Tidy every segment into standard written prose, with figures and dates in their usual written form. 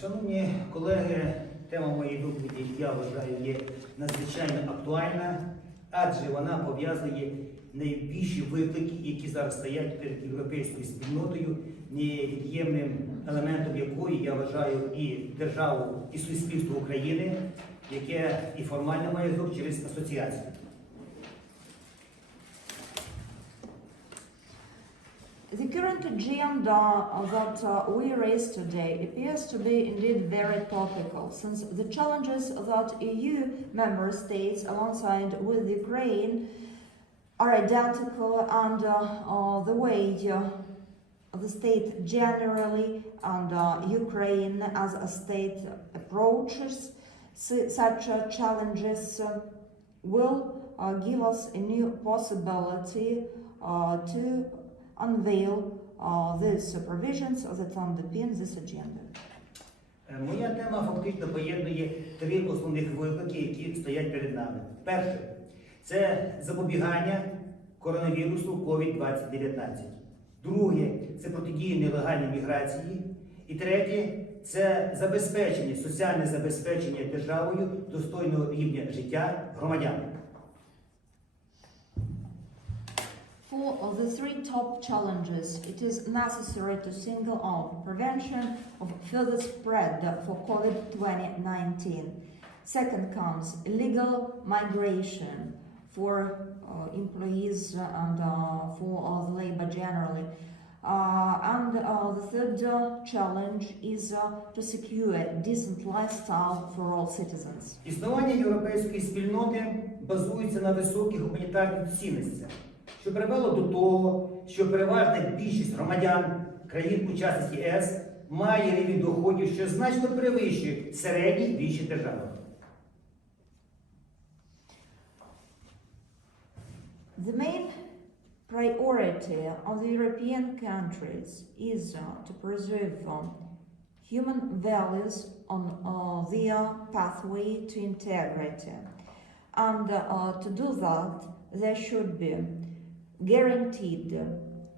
Шановні колеги, тема моєї доповіді, я вважаю, є надзвичайно актуальна, адже вона пов'язує найбільші виклики, які зараз стоять перед європейською спільнотою, невід'ємним елементом якої я вважаю і державу, і суспільство України, яке і формально має зв'язок через асоціацію. The current agenda that we raise today appears to be indeed very topical, since the challenges that EU member states alongside with Ukraine are identical, and the way the state generally and Ukraine as a state approaches such challenges will give us a new possibility to unveil these provisions that underpin this agenda. Моя тема фактично поєднує три основних виклики, які стоять перед нами. Перше – це запобігання коронавірусу COVID-19. Друге – це протидія нелегальній міграції. І третє – це забезпечення, соціальне забезпечення державою достойного рівня життя громадян. For the three top challenges, it is necessary to single out prevention of further spread for COVID-19. Second comes illegal migration for employees and for the labor generally. And the third challenge is to secure a decent lifestyle for all citizens. Існування європейської спільноти базується на високих гуманітарних цінностях, що привело до того, що переважна більшість громадян країн-учасниць ЄС має рівень доходів, що значно перевищує середній в інших державах. The main priority of the European countries is to preserve human values on their pathway to integrity. And to do that, there should be guaranteed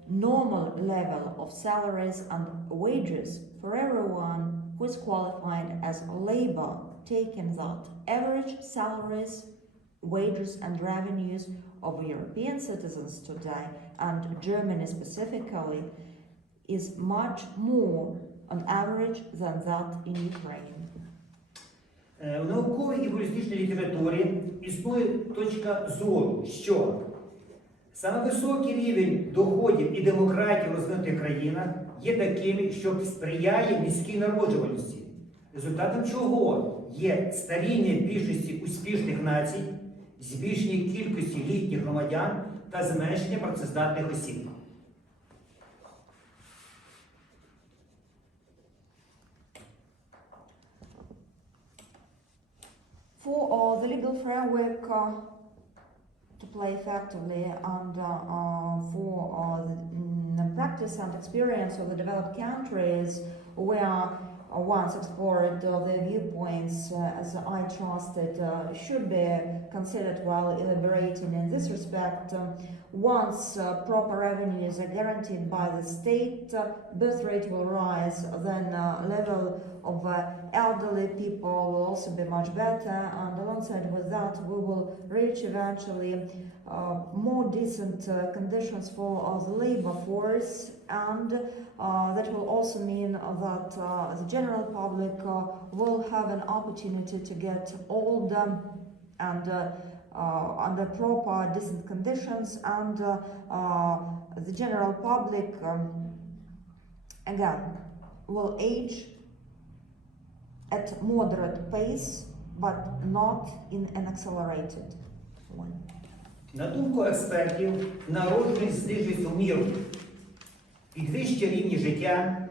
normal level of salaries and wages for everyone who is qualified as labor, taking that average salaries, wages and revenues of European citizens today, and Germany specifically, is much more on average than that in Ukraine. В науковій і політичній літературі існує точка зору, що саме високий рівень доходів і демократії в розвинутих країнах є такими, що сприяє низькій народжуваності, результатом чого є старіння більшості успішних націй, збільшення кількості літніх громадян та зменшення працездатних осіб. For the legal framework to play effectively and for the practice and experience of the developed countries, where once explored the viewpoints, as I trusted, should be considered while elaborating in this respect. Once proper revenues are guaranteed by the state, birth rate will rise, then level of elderly people will also be much better, and alongside with that we will reach eventually more decent conditions for the labor force, and that will also mean that the general public will have an opportunity to get old and under proper decent conditions, and the general public again will age at moderate pace, but not in an accelerated one. На думку експертів, народжуваність знижується в міру підвищення рівня життя,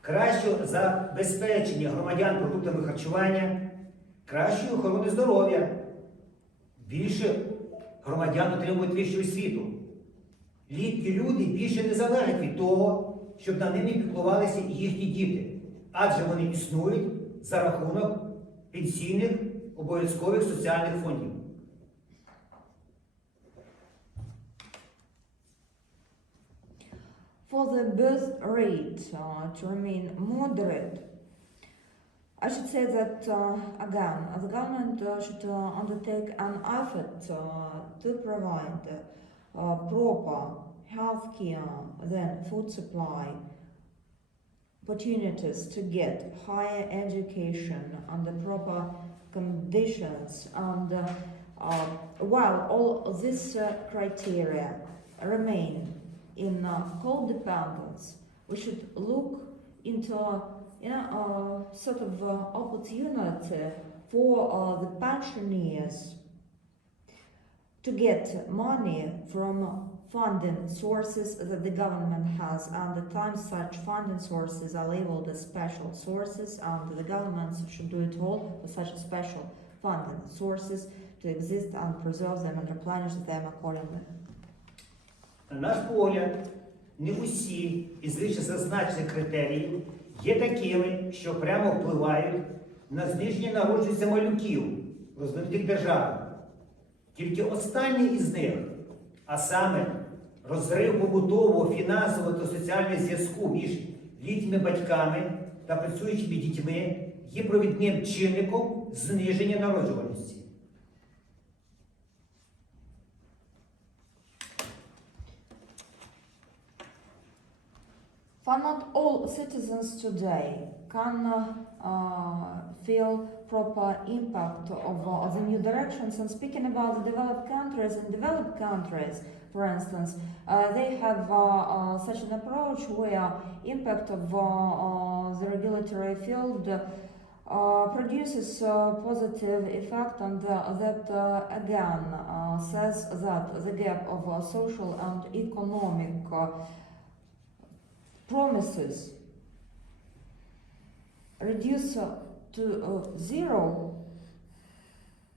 кращого забезпечення громадян продуктами харчування, кращої охорони здоров'я. Більше громадян отримують вищу освіту. Літні люди більше не залежать від того, щоб над ними піклувалися їхні діти, адже вони існують за рахунок пенсійних обов'язкових соціальних фондів. For the birth rate to remain moderate, I should say that again, the government should undertake an effort to provide proper healthcare, then food supply, opportunities to get higher education under proper conditions, and while all these criteria remain in codependence, we should look into sort of opportunity for the pensioners to get money from funding sources that the government has, and at times such funding sources are labeled as special sources, and the governments should do it all for such special funding sources to exist and preserve them and replenish them accordingly. На наш погляд, не усі із вище зазначених критеріїв є такими, що прямо впливають на зниження народжуваності малюків в розвинутих державах. Тільки останній із них, а саме розрив побутового, фінансового та соціального зв'язку між літніми батьками та працюючими дітьми, є провідним чинником зниження народжуваності. For not all citizens today can feel proper impact of the new directions. And speaking about the developed countries, for instance, they have such an approach where impact of the regulatory field produces positive effect, and that again says that the gap of social and economic promises reduce to zero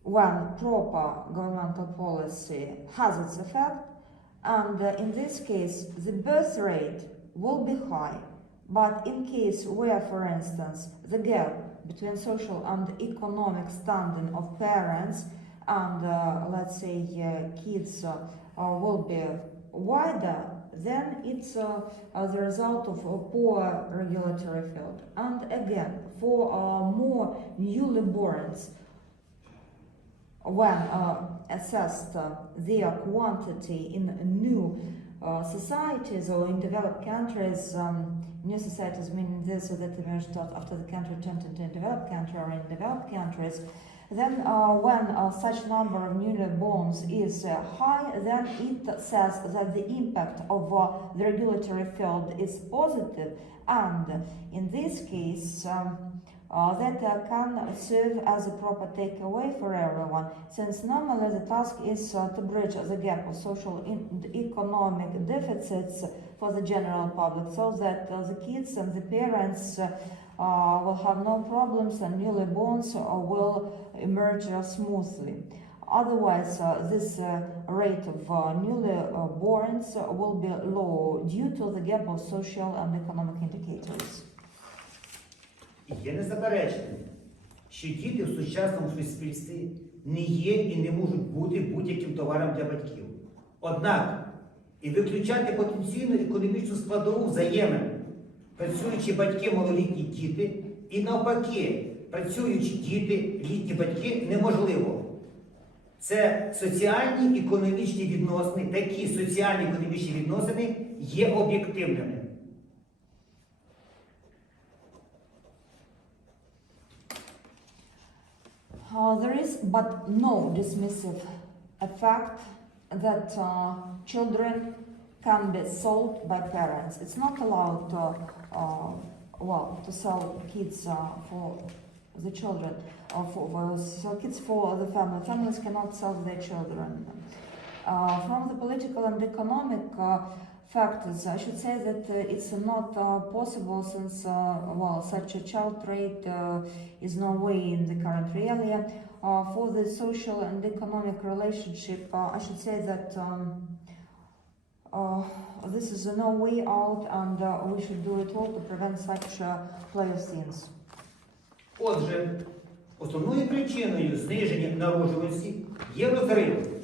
when proper governmental policy has its effect, and in this case the birth rate will be high. But in case where, for instance, the gap between social and economic standing of parents and let's say kids will be wider, then it's the result of a poor regulatory field. And again, for more newly borns, when assessed their quantity in new societies or in developed countries, new societies meaning this, so that emerged after the country turned into a developed country, or in developed countries, then when such number of newborns is high, then it says that the impact of the regulatory field is positive, and in this case that can serve as a proper takeaway for everyone, since normally the task is to bridge the gap of social and economic deficits for the general public, so that the kids and the parents will have no problems and newborns will emerge smoothly. Otherwise, this rate of newborns will be low due to the gap of social and economic indicators. Є незаперечним, що діти в сучасному суспільстві не є і не можуть бути будь-яким товаром для батьків. Однак, і виключати потенційну економічну складову взаємин, працюючі батьки, малолітні діти, і навпаки, працюючі діти, літні батьки, неможливо. Це соціальні економічні відносини, такі соціальні економічні відносини є об'єктивними. There is but no dismissive effect that children can be sold by parents. It's not allowed to sell kids for the children, or sell kids for the family. Families cannot sell their children. From the political and economic factors, I should say that it's not possible, since such a child trade is no way in the current realia. For the social and economic relationship, I should say that this is no way out, and we should do it all to prevent such play of scenes. Отже, основною причиною зниження народжуваності є розрив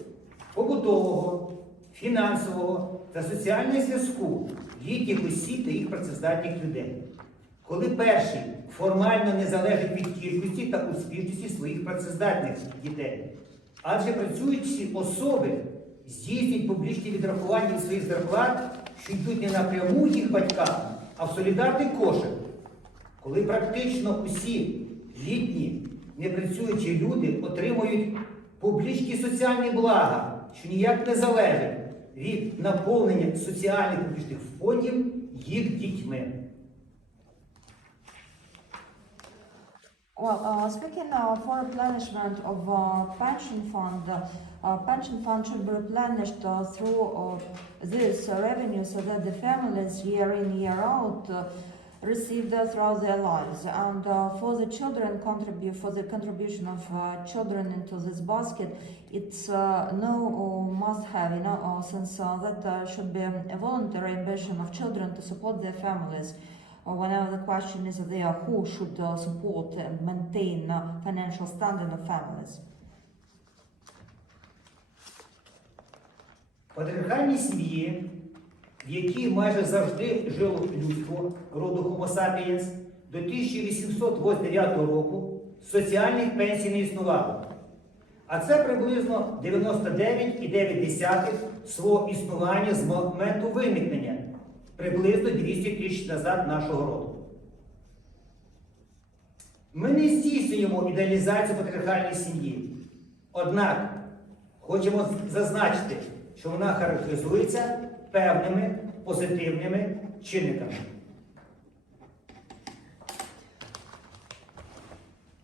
побутового, фінансового та соціального зв'язку літніх осіб та їх працездатних людей. коли перший формально не залежить від кількості та успішності своїх працездатних дітей. Адже працюючі особи здійснюють публічні відрахування від своїх зарплат, що йдуть не напряму їх батькам, а в солідарний кошик. Коли практично усі літні непрацюючі люди отримують публічні соціальні блага, що ніяк не залежать від наповнення соціальних публічних фондів їх дітьми. Well, speaking for replenishment of pension fund should be replenished through this revenue so that the families year in year out receive throughout their lives, and for the children for the contribution of children into this basket, it's no must have, since that should be a voluntary ambition of children to support their families. Whenever the question is there, who should support and maintain financial standing of families. Патріархальні сім'ї, в якій майже завжди жило людство роду Homo sapiens, до 1889 року соціальних пенсій не існувало. А це приблизно 99,9 свого існування з моменту виникнення, приблизно 200 тисяч назад нашого роду. Ми не здійснюємо ідеалізацію патріархальної сім'ї. Однак, хочемо зазначити, що вона характеризується певними позитивними чинниками.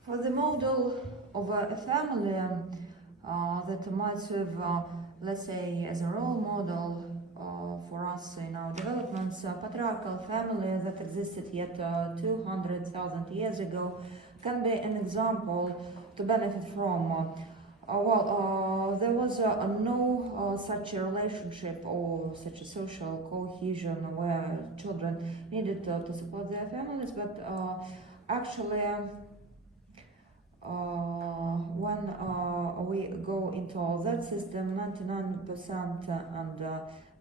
For the model of a family that might serve, let's say, as a role model for us in our developments, patriarchal family that existed yet 200,000 years ago can be an example to benefit from. There was no such a relationship or such a social cohesion where children needed to support their families, but actually when we go into that system, 99% and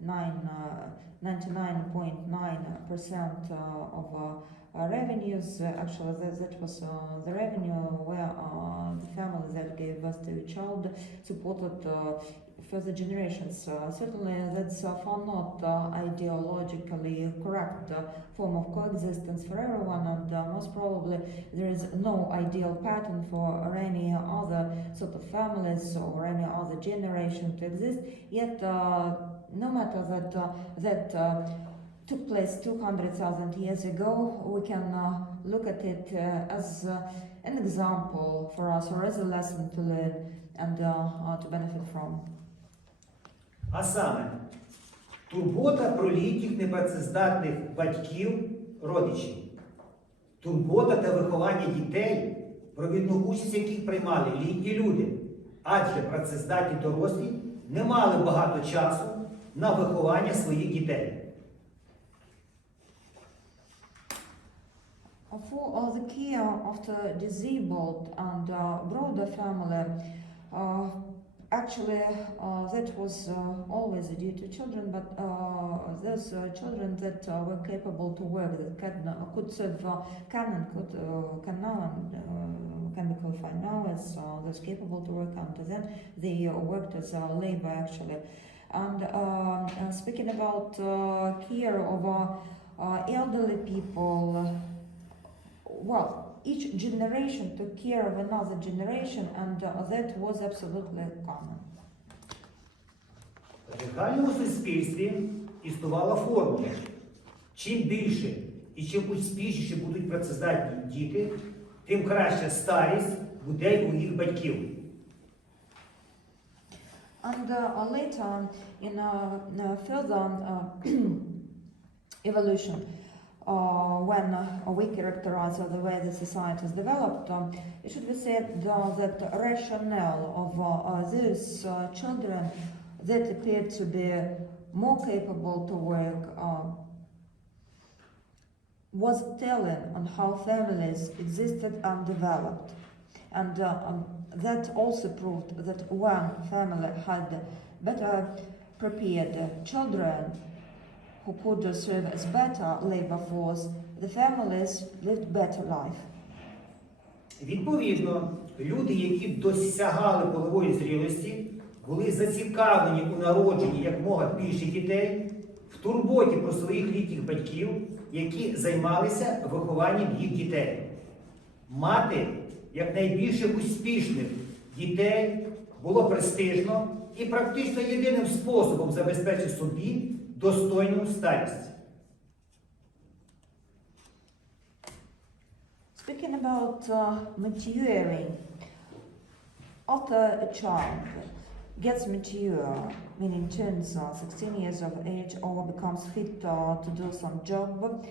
99.9% of revenues, actually that was the revenue where the family that gave birth to a child supported further generations. Certainly that's far not ideologically correct form of coexistence for everyone, and most probably there is no ideal pattern for any other sort of families or any other generation to exist, yet no matter that took place 200,000 years ago, we can look at it as an example for us, or as a lesson to learn and to benefit from. А саме, турбота про літніх непрацездатних батьків, родичів, турбота та виховання дітей, провідну участь яких приймали літні люди, адже працездатні дорослі не мали багато часу на виховання своїх дітей. For the care of the disabled and broader family, actually that was always a duty to children, but those children that were capable to work, that could serve, can now and can be qualified now as those capable to work, and then they worked as labor actually. And speaking about care of elderly people, well, each generation took care of another generation, and that was absolutely common. В патріархальному суспільстві існувала формула. Чим більше і чим успішніше будуть працездатні діти, тим краща старість буде у їх батьків. And later, in further evolution, when we characterize the way the society is developed, it should be said that the rationale of those children that appeared to be more capable to work was telling on how families existed and developed. And that also proved that one family had better prepared children, who could serve as better labor force, the families lived better life. Відповідно, люди, які досягали полової зрілості, були зацікавлені у народженні якомога більше дітей, в турботі про своїх літніх батьків, які займалися вихованням їх дітей. Мати якнайбільше успішних дітей було престижно і практично єдиним способом забезпечити собі достойну старість. Speaking about maturing, after a child gets mature, meaning turns 16 years of age or becomes fit to do some job,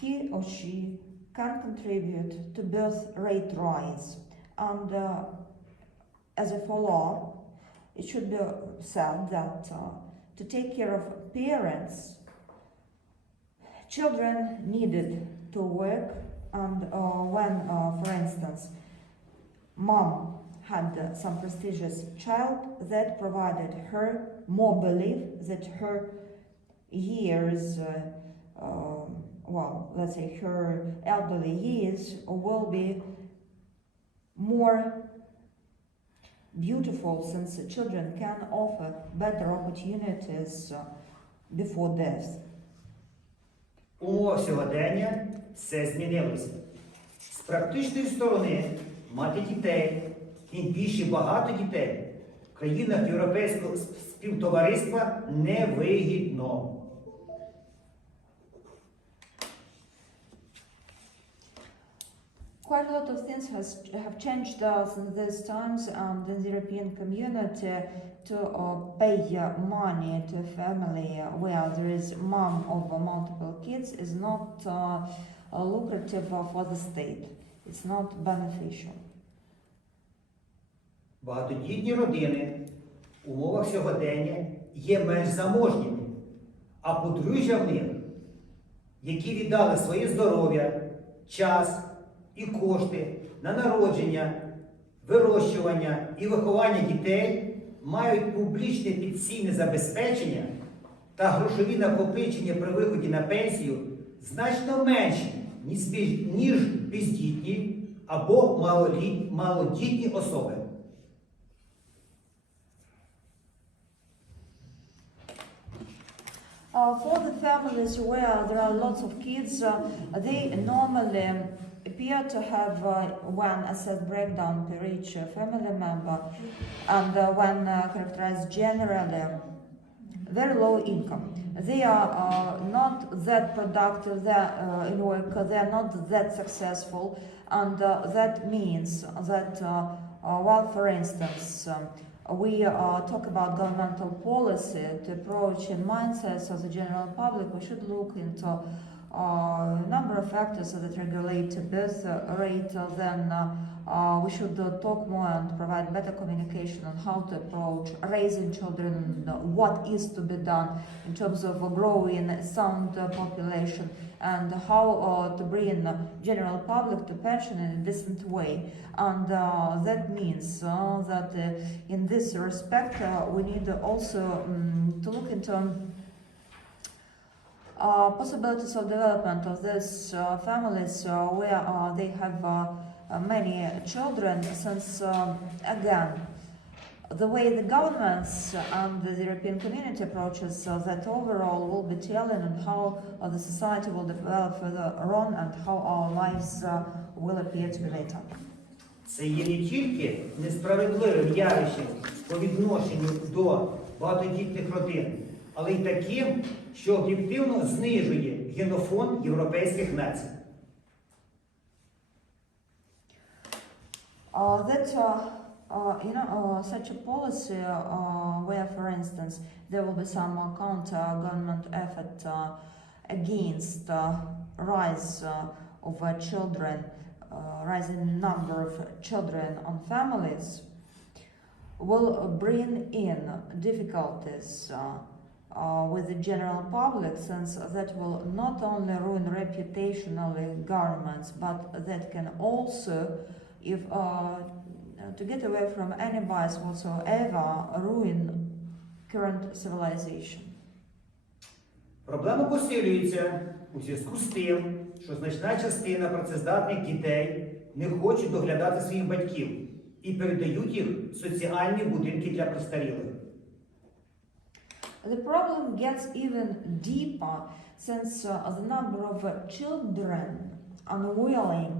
he or she can contribute to birth rate rise. And as a follow-up, it should be said that to take care of parents, children needed to work, and when, for instance, mom had some prestigious child, that provided her more belief that her years, well, let's say her elderly years will be more beautiful, since children can offer better opportunities before death. У умовах сьогодення все змінилося. З практичної сторони мати дітей, тим більше багато дітей, в країнах Європейського співтовариства невигідно. Quite a lot of things have changed since these times, and in the European community to pay money to a family where there is mom of multiple kids is not lucrative for the state. It's not beneficial. Багатодітні родини в умовах сьогодення є менш заможніми, а подружжя в них, які віддали своє здоров'я, час і кошти на народження, вирощування і виховання дітей, мають публічне пенсійне забезпечення та грошові накопичення при виході на пенсію значно менші, ніж бездітні або малодітні особи. For the families where there are lots of kids, they normally appear to have one asset breakdown per each family member, and when characterized generally very low income. They are not that productive in work, they are not that successful, and that means that while, for instance, we talk about governmental policy to approach and mindsets of the general public, we should look into a number of factors that regulate birth rate. Then we should talk more and provide better communication on how to approach raising children, what is to be done in terms of growing a sound population, and how to bring general public to pension in a decent way. And that means that in this respect we need also to look into possibilities of development of these families where they have many children, since again the way the governments and the European community approaches that overall will be telling on how the society will develop further on and how our lives will appear to be later. Це є не тільки несправедливим явищем по відношенню до багатодітних родин, але й таким, що об'єктивно знижує генофонд європейських націй. Such a policy where, for instance, there will be some counter-government effort against rise of children, rising number of children on families, will bring in difficulties with the general public, since that will not only ruin reputationally governments, but that can also, if to get away from any bias whatsoever, ruin current civilization. Проблема посилюється у зв'язку з тим, що значна частина працездатних дітей не хочуть доглядати своїх батьків і передають їх в соціальні будинки для престарілих. The problem gets even deeper since the number of children unwilling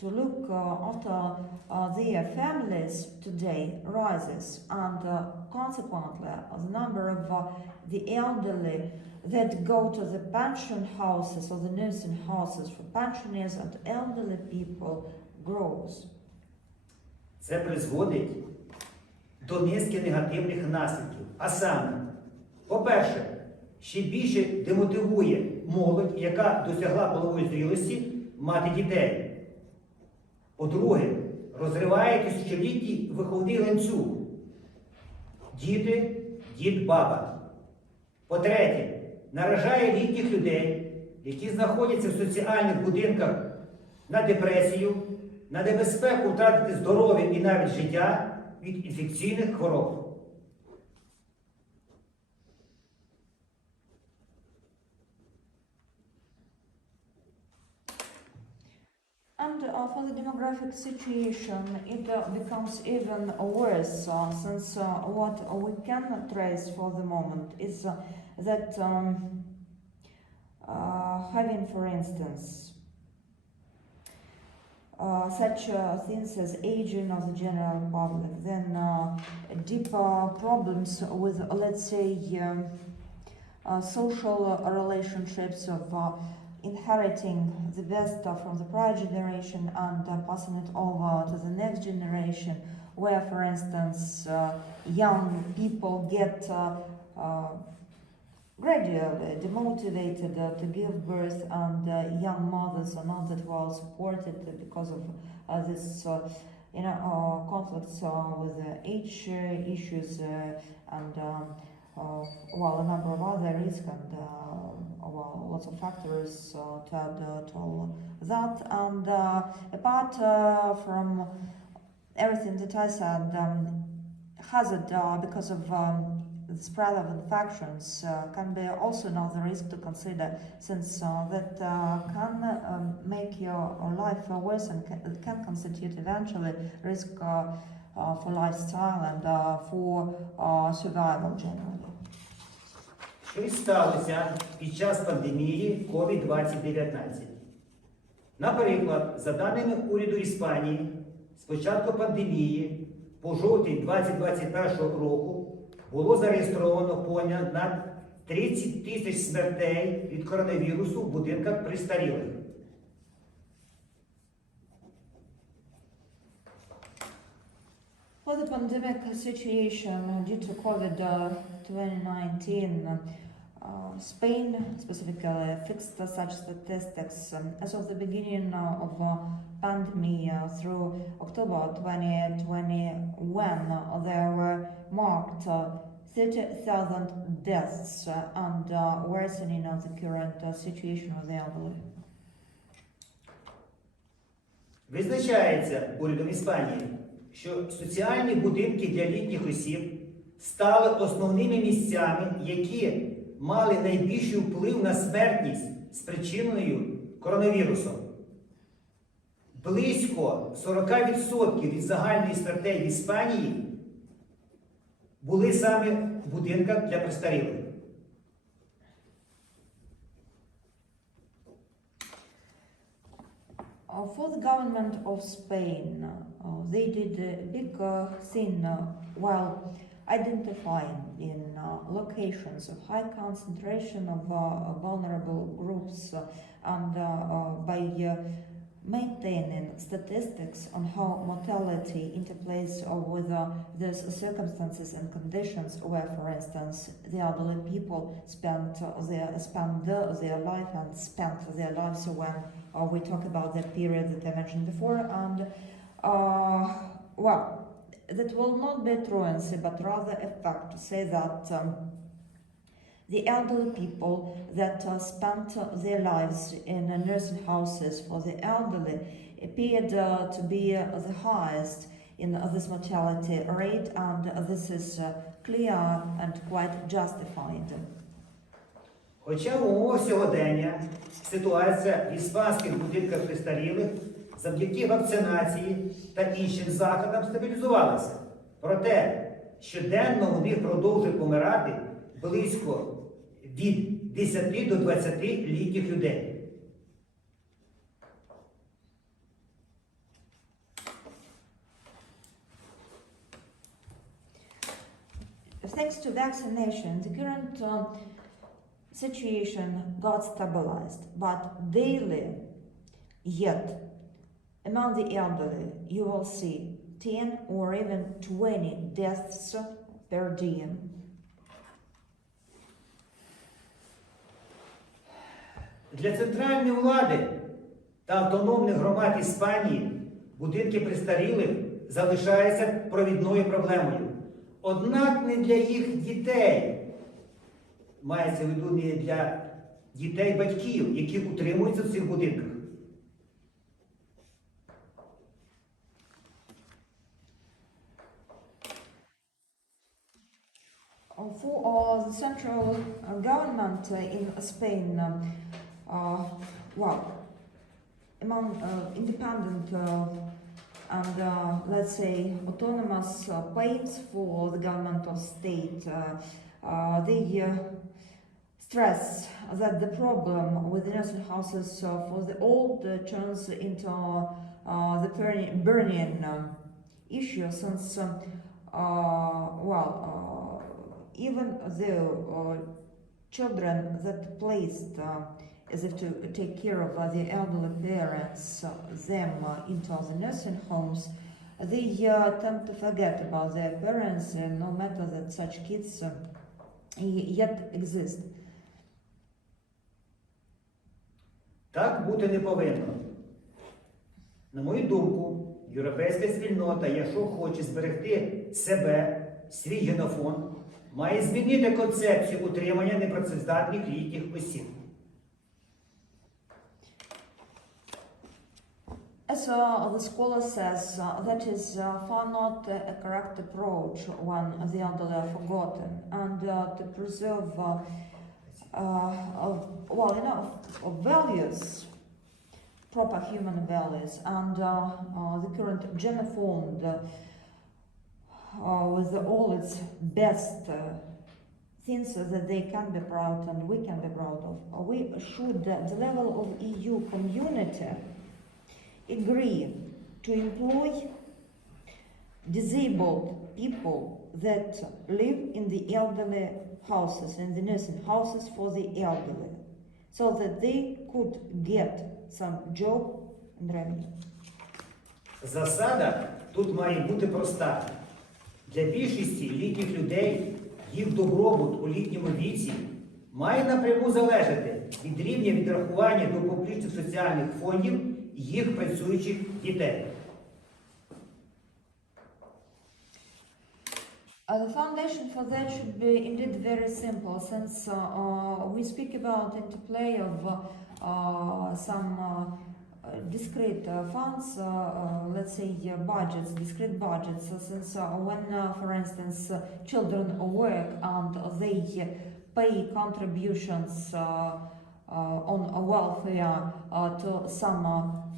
to look after their families today rises, and consequently the number of the elderly that go to the pension houses or the nursing houses for pensioners and elderly people grows. Це призводить до низки негативних наслідків. А саме, по-перше, ще більше демотивує молодь, яка досягла полової зрілості, мати дітей. По-друге, розриває тисячолітній виховний ланцюг. Діти, дід, баба. По-третє, наражає літніх людей, які знаходяться в соціальних будинках, на депресію, на небезпеку втратити здоров'я і навіть життя від інфекційних хвороб. And for the demographic situation, it becomes even worse since what we can trace for the moment is that having, for instance, such things as aging of the general public, then deeper problems with, let's say, social relationships of inheriting the best from the prior generation and passing it over to the next generation, where, for instance, young people get gradually demotivated to give birth, and young mothers are not that well supported because of this, conflicts with age issues and well, a number of other risks and well, lots of factors to add to all that. And apart from everything that I said, hazard because of the spread of infections can be also another risk to consider, since that can make your life worse and can constitute eventually risk for lifestyle and for survival generally. Що й сталося під час пандемії COVID-19? Наприклад, за даними уряду Іспанії, з початку пандемії по жовтень 2021 року було зареєстровано понад 30 тисяч смертей від коронавірусу в будинках престарілих. For the pandemic situation due to COVID-19, Spain specifically fixed such statistics. As of the beginning of pandemic through October 2021, there were marked 30,000 deaths and worsening of the current situation of the elderly. Визначається урядом Іспанії, що соціальні будинки для літніх осіб стали основними місцями, які мали найбільший вплив на смертність, спричиненою коронавірусом. Близько 40% від загальної смертей в Іспанії були саме в будинках для престарілих. For the government of Spain, they did a big thing while identifying in locations of high concentration of vulnerable groups and by maintaining statistics on how mortality interplays with these circumstances and conditions where, for instance, the elderly people spend their life and spent their lives when we talk about the period that I mentioned before. And well, that will not be truancy, but rather a fact to say that the elderly people that spent their lives in nursing houses for the elderly appeared to be the highest in this mortality rate, and this is clear and quite justified. Хоча в умовах сьогодення ситуація в іспанських будинках престарілих завдяки вакцинації та іншим заходам стабілізувалася. Проте щоденно у них продовжує помирати близько від 10 до 20 літніх людей. Thanks to vaccination, the current situation got stabilized, but daily, yet, among the elderly, you will see 10 or even 20 deaths per day. Для центральної влади та автономних громад Іспанії будинки престарілих залишаються провідною проблемою. Однак не для їх дітей, мається в виду не для дітей батьків, які утримуються в цих будинках. For the central government in Spain, well, among independent and let's say autonomous pains for the government of state, they stress that the problem with the nursing houses for the old turns into the burning issue, since even though children that placed as if to take care of the elderly parents, them into the nursing homes, they tend to forget about their parents, no matter that such kids yet exist. Так бути не повинно. На мою думку, європейська спільнота, якщо хоче зберегти себе, свій генофонд, має змінити концепцію утримання непрацездатних літніх осіб. As the scholar says, that is far not a correct approach when the elderly are forgotten, and to preserve values, proper human values, and the current genophond with all its best things that they can be proud and we can be proud of. We should, at the level of EU community, agree to employ disabled people that live in the elderly houses, in the nursing houses for the elderly, so that they could get some job and revenue. Засада тут має бути проста. Для більшості літніх людей їх добробут у літньому віці має напряму залежати від рівня відрахування до публічних соціальних фондів їх працюючих дітей. The foundation for that should be indeed very simple, since we speak about interplay of some discrete funds, let's say budgets, discrete budgets, since when, for instance, children work and they pay contributions on welfare to some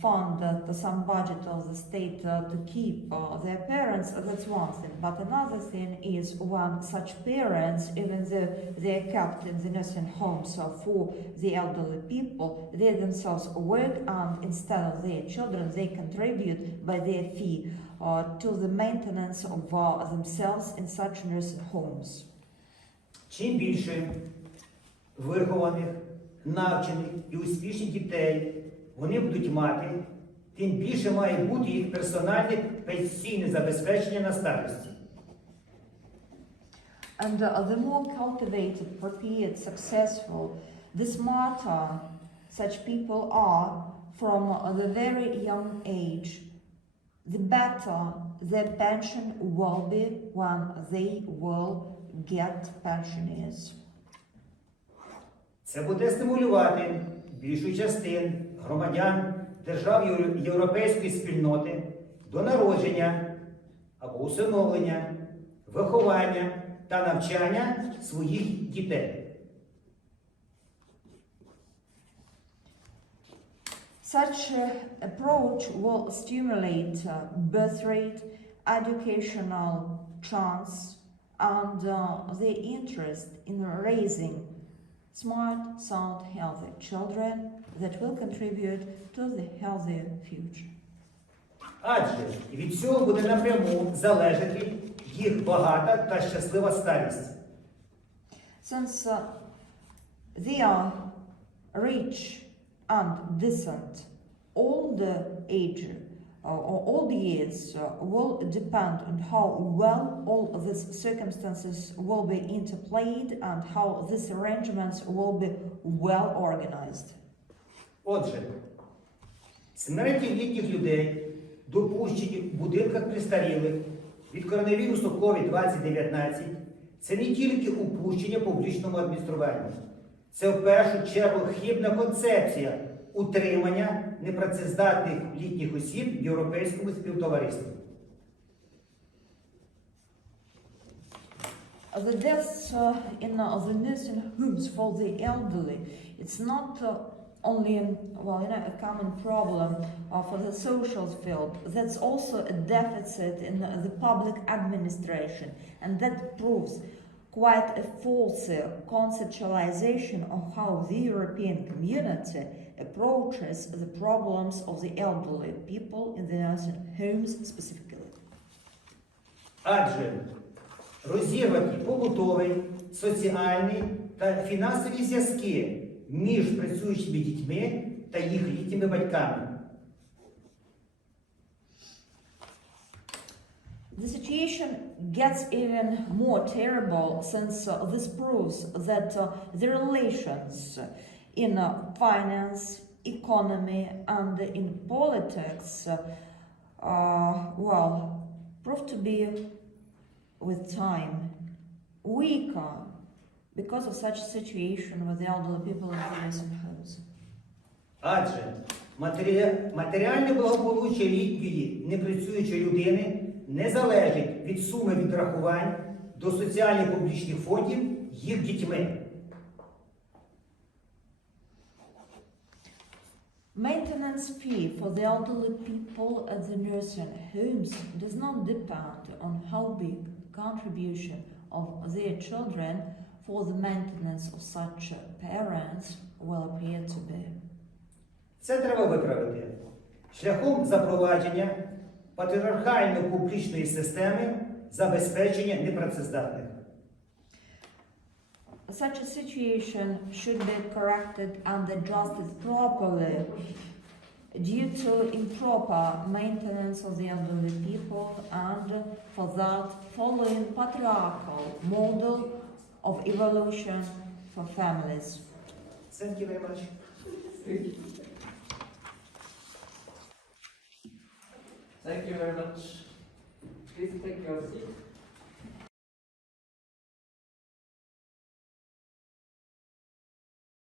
fund, to some budget of the state to keep their parents, that's one thing. But another thing is when such parents, even though they are kept in the nursing homes for the elderly people, they themselves work, and instead of their children, they contribute by their fee to the maintenance of themselves in such nursing homes. Чим більше вихованих, навчених і успішних дітей вони будуть мати, тим більше має бути їх персональне пенсійне забезпечення на старості. And the more cultivated, prepared, successful, the smarter such people are from the very young age, the better their pension will be when they will get pensioners. Це буде стимулювати більшу частину громадян держав європейської спільноти до народження або усиновлення, виховання та навчання своїх дітей. Such approach will stimulate birth rate, educational chance, and the interest in raising smart, sound, healthy children that will contribute to the healthier future. Адже від цього буде напряму залежати їх багата та щаслива старість. Since they are rich and decent, all the age or all the years will depend on how well all these circumstances will be interplayed and how these arrangements will be well organized. Отже, смерті літніх людей, допущені в будинках престарілих від коронавірусу COVID-2019, це не тільки упущення публічному адмініструванню. Це в першу чергу хибна концепція утримання непрацездатних літніх осіб в європейському співтоваристві. The deaths in the nursing homes for the elderly, it's not only a common problem for the social field. That's also a deficit in the public administration, and that proves quite a false conceptualization of how the European community approaches the problems of the elderly people in the nursing homes specifically. Адже розірвані побутовий, соціальний та фінансові зв'язки між працюючими дітьми та їх літніми батьками. The situation gets even more terrible since this proves that the relations in finance, economy, and in politics prove to be, with time, weaker because of such situation with the elderly people in the nursing homes. Адже матеріальне благополуччя літньої непрацюючої людини не залежить від суми відрахувань до соціальних публічних фондів їх дітьми. Maintenance fee for the elderly people at the nursing homes does not depend on how big contribution of their children for the maintenance of such parents will appear to be. Це треба виправити шляхом запровадження патріархально-публічної системи забезпечення непрацездатних. Such a situation should be corrected and adjusted properly due to improper maintenance of the elderly people, and for that following patriarchal model of evolution for families. Thank you very much. Thank you very much. Please take your seat.